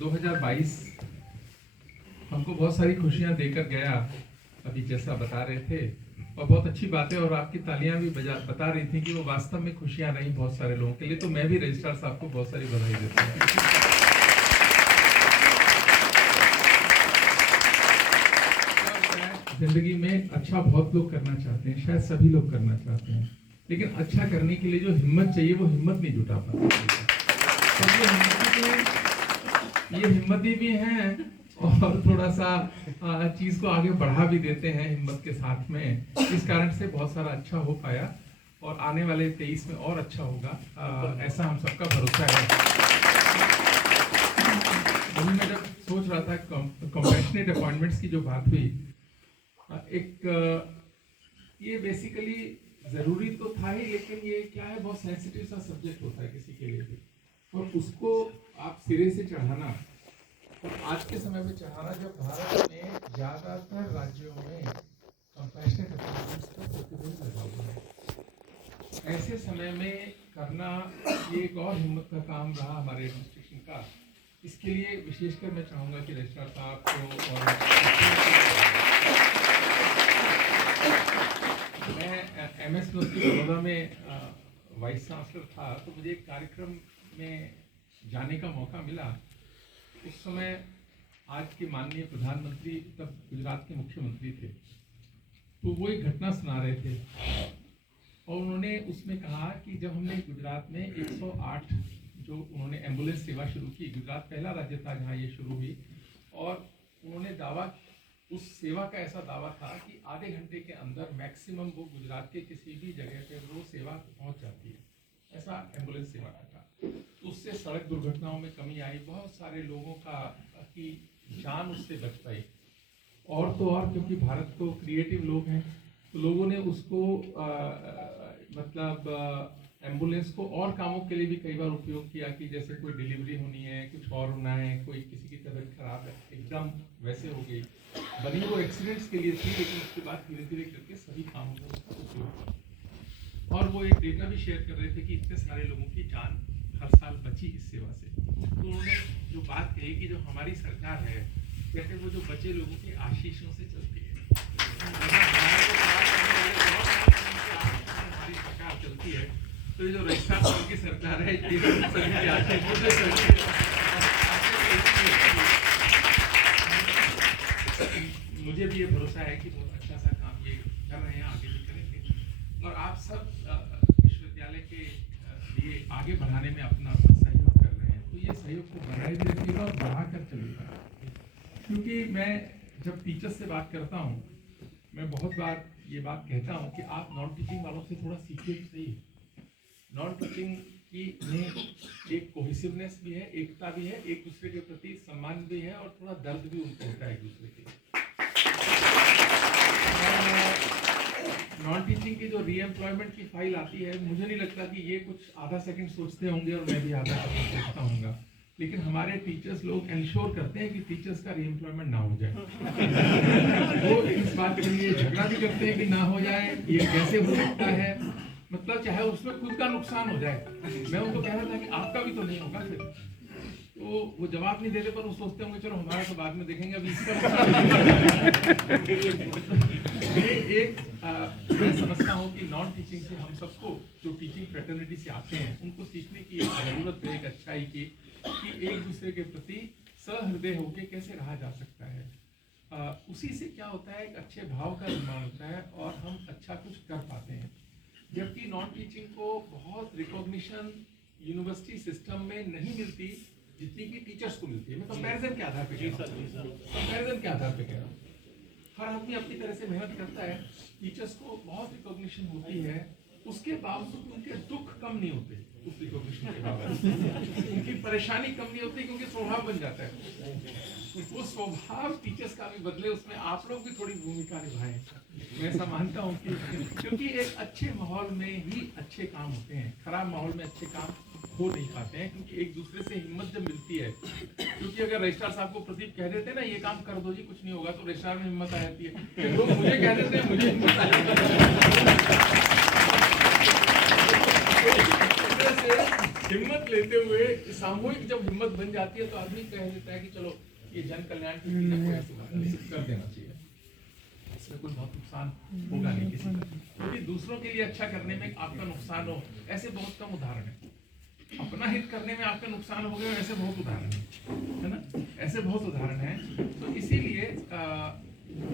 2022 हमको बहुत सारी खुशियां देकर गया, अभी जैसा बता रहे थे, और बहुत अच्छी बात है। और आपकी तालियां भी बता रही थी कि वो वास्तव में खुशियां रही बहुत सारे लोगों के लिए। तो मैं भी रजिस्ट्रार साहब को बहुत सारी बधाई देता हूँ। जिंदगी में अच्छा बहुत लोग करना चाहते हैं, शायद सभी लोग करना चाहते हैं, लेकिन अच्छा करने के लिए जो हिम्मत चाहिए वो हिम्मत नहीं जुटा पाते। तो ये हिम्मती भी हैं और थोड़ा सा चीज को आगे बढ़ा भी देते हैं हिम्मत के साथ में। इस कारण से बहुत सारा अच्छा हो पाया और आने वाले 23 में और अच्छा होगा, ऐसा हम सबका भरोसा है। अभी मैं जब सोच रहा था कंपैशनेट अपॉइंटमेंट्स की जो बात हुई, ये बेसिकली जरूरी तो था ही, लेकिन ये क्या है, बहुत सेंसिटिव सा सब्जेक्ट होता है किसी के लिए भी, और उसको आप सिरे से चढ़ाना, और आज के समय में चढ़ाना, जब भारत में ज्यादातर राज्यों में कंपैशनेट अपॉइंटमेंट्स का प्रतिबंध लगा हुआ है, ऐसे समय में करना ये एक और हिम्मत का काम रहा हमारे एडमिनिस्ट्रेशन का। इसके लिए विशेषकर मैं चाहूँगा कि रजिस्ट्रार साहब को, और मैं MS यूनिवर्सिटी बड़ौदा में वाइस चांसलर था, तो मुझे एक कार्यक्रम में जाने का मौका मिला। उस समय आज के माननीय प्रधानमंत्री तब गुजरात के मुख्यमंत्री थे, तो वो एक घटना सुना रहे थे और उन्होंने उसमें कहा कि जब हमने गुजरात में 108 जो उन्होंने एम्बुलेंस सेवा शुरू की, गुजरात पहला राज्य था जहाँ ये शुरू हुई, और उन्होंने दावा, उस सेवा का ऐसा दावा था कि आधे घंटे के अंदर मैक्सिमम वो गुजरात के किसी भी जगह पे वो सेवा पहुंच जाती है, ऐसा एम्बुलेंस सेवा का था। तो उससे सड़क दुर्घटनाओं में कमी आई, बहुत सारे लोगों की जान उससे बच पाई। और तो और क्योंकि भारत तो क्रिएटिव लोग हैं, तो लोगों ने उसको मतलब एम्बुलेंस को और कामों के लिए भी कई बार उपयोग किया, कि जैसे कोई डिलीवरी होनी है, कुछ और होना है, कोई किसी की तबीयत खराब है, एकदम वैसे हो गई, बनी वो एक्सीडेंट्स के लिए थी, लेकिन उसके बाद धीरे धीरे करके सभी कामों में उसका उपयोग किया। और वो एक डेटा भी शेयर कर रहे थे कि इतने सारे लोगों की जान हर साल बची इस सेवा से। तो उन्होंने जो बात कही कि जो हमारी सरकार है, कहते वो जो बचे लोगों के आशीषों से चलती है, हमारी सरकार चलती है, तो जो रजिस्ट्रार साहब की सरकार है, मुझे भी ये भरोसा है कि बहुत अच्छा सा काम ये कर रहे हैं, आगे भी करेंगे, और आप सब विश्वविद्यालय के लिए आगे बढ़ाने में अपना सहयोग कर रहे हैं। तो ये सहयोग को बनाए भी रखिएगा और बढ़ाकर चलिएगा, क्योंकि मैं जब टीचर्स से बात करता हूँ, मैं बहुत बार ये बात कहता हूँ कि आप नॉन टीचिंग वालों से थोड़ा सीखिए तो सही। नॉन टीचिंग की में एक कोहेसिवनेस भी है, एकता भी है, एक दूसरे के प्रति सम्मान भी है, और थोड़ा दर्द भी उनको होता है एक दूसरे के। नॉन टीचिंग की जो रीएम्प्लॉयमेंट की फाइल आती है, मुझे नहीं लगता कि ये कुछ आधा सेकंड सोचते होंगे और मैं भी आधा सेकंड सोचता हूँगा, लेकिन हमारे टीचर्स लोग इंश्योर करते हैं कि टीचर्स का रीएम्प्लॉयमेंट ना हो जाए। वो इस बात के लिए झगड़ा भी करते हैं कि ना हो जाए, ये कैसे हो सकता है, मतलब चाहे उसमें खुद का नुकसान हो जाए। मैं उनको कह रहा था कि आपका भी तो नहीं होगा फिर। तो वो जवाब नहीं देते, पर वो सोचते होंगे चलो हमारा तो बाद में देखेंगे, अभी इसका मैं समझता हूँ कि नॉन टीचिंग से हम सबको, जो टीचिंग फ्रेटर्निटी से आते हैं, उनको सीखने की जरूरत है, एक अच्छाई की, कि एक दूसरे के प्रति सहृदय होकर कैसे रहा जा सकता है। उसी से क्या होता है, एक अच्छे भाव का निर्माण होता है और हम अच्छा कुछ कर पाते हैं। जबकि नॉन टीचिंग को बहुत रिकॉग्निशन यूनिवर्सिटी सिस्टम में नहीं मिलती जितनी कि टीचर्स को मिलती है। मैं कंपैरिजन के आधार पे कह रहा हूँ, हर आदमी अपनी तरह से मेहनत करता है, टीचर्स को बहुत रिकॉग्निशन होती है, उसके बावजूद उनके दुख कम नहीं होते, उस रिकॉग्निशन के बावजूद उनकी परेशानी कम नहीं होती, क्योंकि स्वभाव बन जाता है। वो स्वभाव टीचर्स का भी बदले, उसमें आप लोग भी थोड़ी भूमिका निभाएं। मैं ऐसा मानता हूँ कि क्योंकि एक अच्छे माहौल में ही अच्छे काम होते हैं, खराब माहौल में अच्छे काम हो नहीं पाते हैं, क्योंकि एक दूसरे से हिम्मत जब मिलती है। क्योंकि अगर रजिस्ट्रार साहब को प्रदीप कह देते ना ये काम कर दो जी, कुछ नहीं होगा, तो रजिस्ट्रार में हिम्मत आ जाती है, फिर लोग मुझे कह देते हैं, मुझे हिम्मत आ जाती है। हिम्मत लेते हुए सामूहिक जब हिम्मत बन जाती है तो आदमी कह देता है कि चलो ये जन कल्याण की टीका को ऐसे कर देना चाहिए, इसमें कोई बहुत नुकसान होगा नहीं किसी का, क्योंकि दूसरों के लिए अच्छा करने में आपका नुकसान हो ऐसे बहुत कम उदाहरण है। अपना हित करने में आपका नुकसान हो गया ऐसे बहुत उदाहरण है ना, ऐसे बहुत उदाहरण है। तो इसीलिए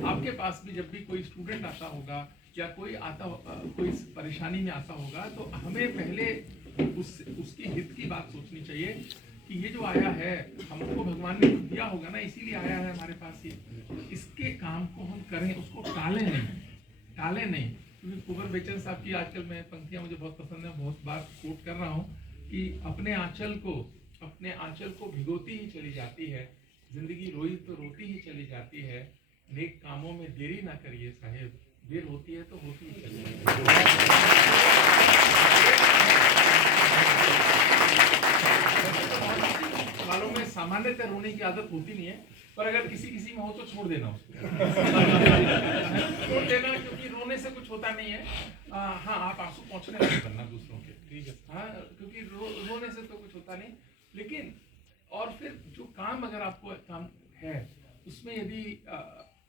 आपके पास भी जब भी कोई स्टूडेंट आता होगा या कोई कोई परेशानी में आता होगा तो हमें पहले उसकी हित की बात सोचनी चाहिए कि ये जो आया है हमको भगवान ने दिया होगा ना, इसीलिए आया है हमारे पास ये, इसके काम को हम करें, उसको टालें नहीं। क्योंकि कुंवर बेचन साहब की आजकल मैं पंक्तियां मुझे बहुत पसंद है, बहुत बार कोट कर रहा हूँ कि अपने आंचल को भिगोती ही चली जाती है, जिंदगी रोई तो रोती ही चली जाती है, नेक कामों में देरी ना करिए साहेब, देर होती है तो होती ही चली वालों में सामान्यतः रोने की आदत होती नहीं है, पर अगर किसी में हो तो छोड़ देना उसको छोड़ देना, क्योंकि रोने से कुछ होता नहीं है। हाँ, आप आंसू पहुंचने नहीं करना दूसरों के, ठीक है, हाँ, क्योंकि रोने से तो कुछ होता नहीं। लेकिन और फिर जो काम अगर आपको काम है उसमें यदि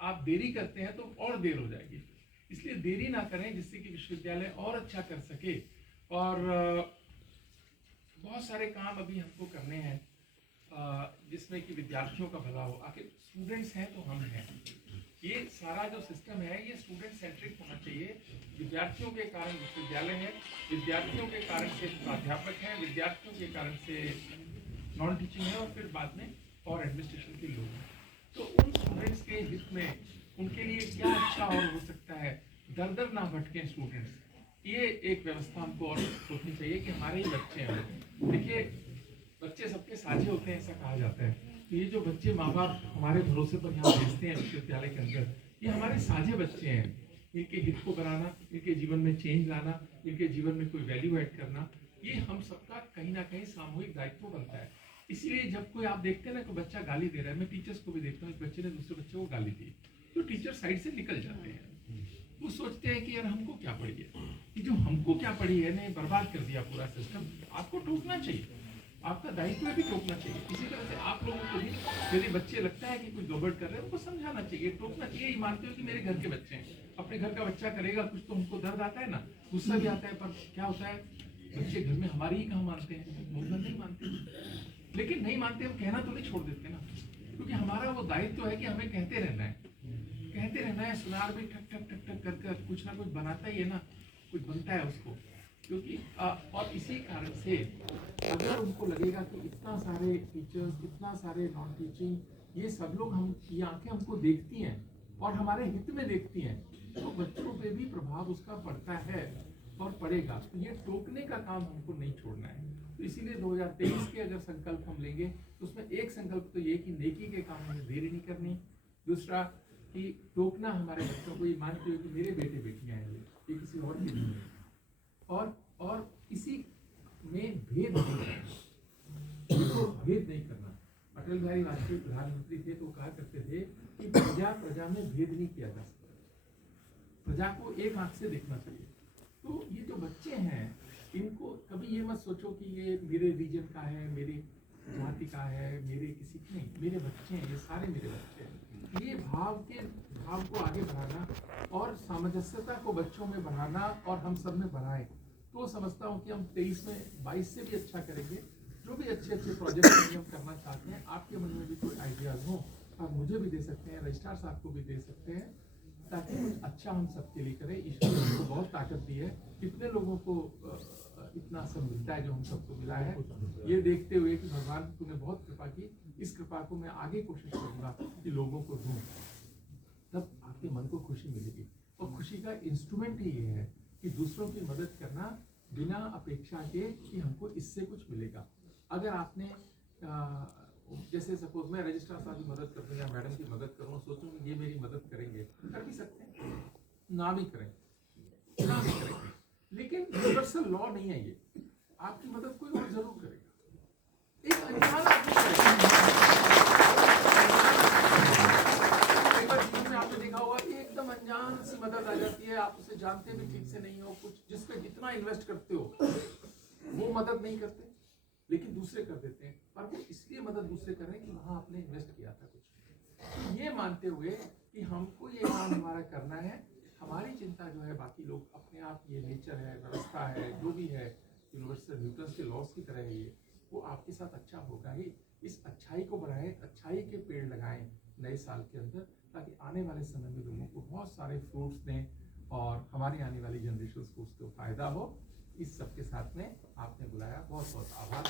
आप देरी करते हैं तो और देर हो जाएगी, इसलिए देरी ना करें जिससे कि विश्वविद्यालय और अच्छा कर सके। और बहुत सारे काम अभी हमको करने हैं जिसमें कि विद्यार्थियों का भला हो। आखिर स्टूडेंट्स हैं तो हम हैं, ये सारा जो सिस्टम है ये स्टूडेंट सेंट्रिक होना चाहिए। विद्यार्थियों के कारण विश्वविद्यालय है, विद्यार्थियों के कारण से प्राध्यापक हैं, विद्यार्थियों के कारण से नॉन टीचिंग है और फिर बाद में और एडमिनिस्ट्रेशन के लोग हैं। तो उन स्टूडेंट्स के हित में उनके लिए क्या अच्छा और हो सकता है, दर दर ना भटके स्टूडेंट्स, ये एक व्यवस्था हमको और सोचनी चाहिए कि हमारे ही बच्चे हैं। देखिए बच्चे सबके साझे होते हैं ऐसा कहा जाता है, तो ये जो बच्चे माँ बाप हमारे भरोसे पर यहाँ भेजते हैं विश्वविद्यालय के अंदर, ये हमारे साझे बच्चे हैं। इनके हित को बनाना, इनके जीवन में चेंज लाना, इनके जीवन में कोई वैल्यू ऐड करना, ये हम सबका कहीं ना कहीं सामूहिक दायित्व बनता है। इसीलिए जब कोई आप देखते हैं ना कोई बच्चा गाली दे रहा है, मैं टीचर्स को भी देखता हूँ, एक बच्चे ने दूसरे बच्चे को गाली दी तो टीचर साइड से निकल जाते हैं। वो सोचते हैं कि यार हमको क्या पड़ी है, कि जो हमको क्या पड़ी है ने बर्बाद कर दिया पूरा सिस्टम। आपको टोकना चाहिए, आपका दायित्व भी टोकना चाहिए। इसी तरह से आप लोगों को भी यदि बच्चे लगता है कि कुछ गड़बड़ कर रहे हैं उनको समझाना चाहिए, टोकना चाहिए। ये मानते हो कि मेरे घर के बच्चे हैं, अपने घर का बच्चा करेगा कुछ तो हमको दर्द आता है ना, गुस्सा भी आता है, पर क्या होता है बच्चे घर में हमारी ही कहाँ मानते हैं, बोलना नहीं मानते। लेकिन नहीं मानते हम कहना तो नहीं छोड़ देते ना, क्योंकि हमारा वो दायित्व है कि हमें कहते रहना है। सुनार भी ठक ठक ठक ठक कर कुछ ना कुछ बनाता ही है ना, कुछ बनता है उसको। क्योंकि और इसी कारण से अगर उनको लगेगा कि इतना सारे टीचर्स, इतना सारे नॉन टीचिंग, ये सब लोग हम, ये आंखें हमको देखती हैं और हमारे हित में देखती हैं, तो बच्चों पे भी प्रभाव उसका पड़ता है और पड़ेगा। तो ये टोकने का काम हमको नहीं छोड़ना है। तो इसीलिए 2023 के अगर संकल्प हम लेंगे तो उसमें एक संकल्प तो ये कि नेकी के काम में देरी नहीं करनी, दूसरा कि टोकना हमारे बच्चों को, ये मानते हो कि मेरे बेटे बेटियां हैं, ये किसी और की नहीं है, और इसी में भेद नहीं करना, तो भेद नहीं करना। अटल बिहारी वाजपेयी प्रधानमंत्री थे तो कहा करते थे कि प्रजा में भेद नहीं किया जा सकता, प्रजा को एक आंख से देखना चाहिए। तो ये जो बच्चे हैं इनको कभी ये मत सोचो कि ये मेरे रीजन का है, मेरी जाति का है, मेरे किसी की नहीं, मेरे बच्चे हैं, ये सारे मेरे बच्चे हैं। ये भाव को आगे बढ़ाना और सामंजस्यता को बच्चों में बढ़ाना और हम सब में बढ़ाएं, तो समझता हूँ कि हम 23 में 22 से भी अच्छा करेंगे। जो भी अच्छे प्रोजेक्ट हम करना चाहते हैं, आपके मन में भी कोई आइडियाज हो आप मुझे भी दे सकते हैं, रजिस्ट्रार साहब को भी दे सकते हैं, ताकि कुछ अच्छा हम सबके लिए करें। ईश्वर ने हमको बहुत ताकत दी है, कितने लोगों को इतना सब मिलता है जो हम सबको मिला है, ये देखते हुए कि भगवान तूने बहुत कृपा की, इस कृपा को मैं आगे कोशिश करूंगा कि लोगों को दूं, तब आपके मन को खुशी मिलेगी। और खुशी का इंस्ट्रूमेंट ही ये है कि दूसरों की मदद करना बिना अपेक्षा के कि हमको इससे कुछ मिलेगा। अगर आपने जैसे सपोज मैं रजिस्ट्रार साहब की मदद करूँ या मैडम की मदद करूँ, सोचूं कि ये मेरी मदद करेंगे, कर भी सकते हैं, ना भी करें, लेकिन यूनिवर्सल लॉ नहीं है ये, आपकी मदद कोई और जरूर करेगा। एक अनजान आदमी जीवन में आपने देखा होगा कि एकदम अनजान सी मदद आ जाती है, आप उसे जानते भी ठीक से नहीं हो, कुछ जिस पे जितना इन्वेस्ट करते हो वो मदद नहीं करते, देते हैं, पर वो इसलिए मदद दूसरे कर रहे हैं कि वहाँ आपने इन्वेस्ट किया था कुछ। तो ये मानते हुए कि हमको ये काम हमारा करना है, हमारी चिंता जो है बाकी लोग अपने आप, ये नेचर है, व्यवस्था है, जो भी है, यूनिवर्सल न्यूटन के लॉस की तरह है ये, वो आपके साथ अच्छा होगा ही। इस अच्छाई को बढ़ाएं, अच्छाई के पेड़ लगाएं नए साल के अंदर, ताकि आने वाले समय में लोगों को बहुत सारे फ्रूट्स दें और हमारी आने वाली जनरेशन को उसको फायदा हो। इस सब के साथ में आपने बुलाया, बहुत बहुत आभार।